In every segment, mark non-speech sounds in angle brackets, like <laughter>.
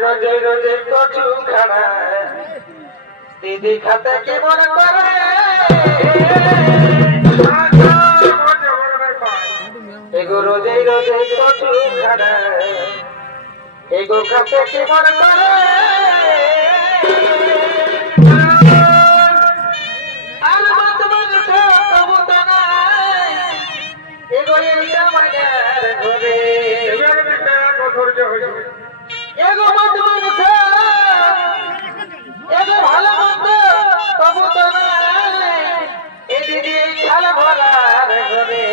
রোজে রোজে কচু খানা দিদি খাতে কেমন করে এগো রোজে রোজে এগো খাতে করে তবু তো নাই এগো ঘরে এগো মাংস এগো ভালো মন্দ তবু তো দিদি খাল ভরার ঘরে।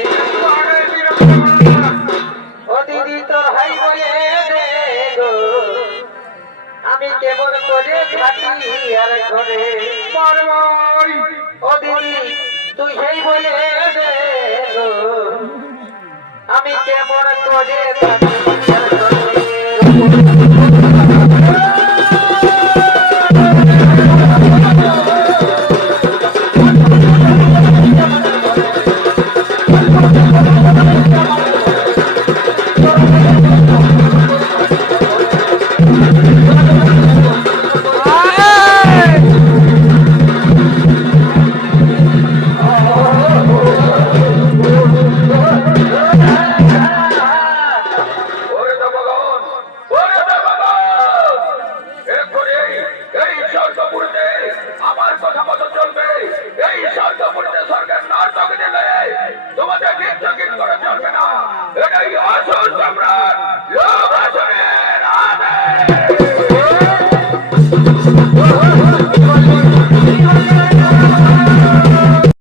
ও দিদি তোর বলে রে গো। আমি কেমন করে থাকি আর ঘরে। ও দিদি তুই সেই বলে রে গো। আমি কেমন করে থাকি Thank <laughs> you.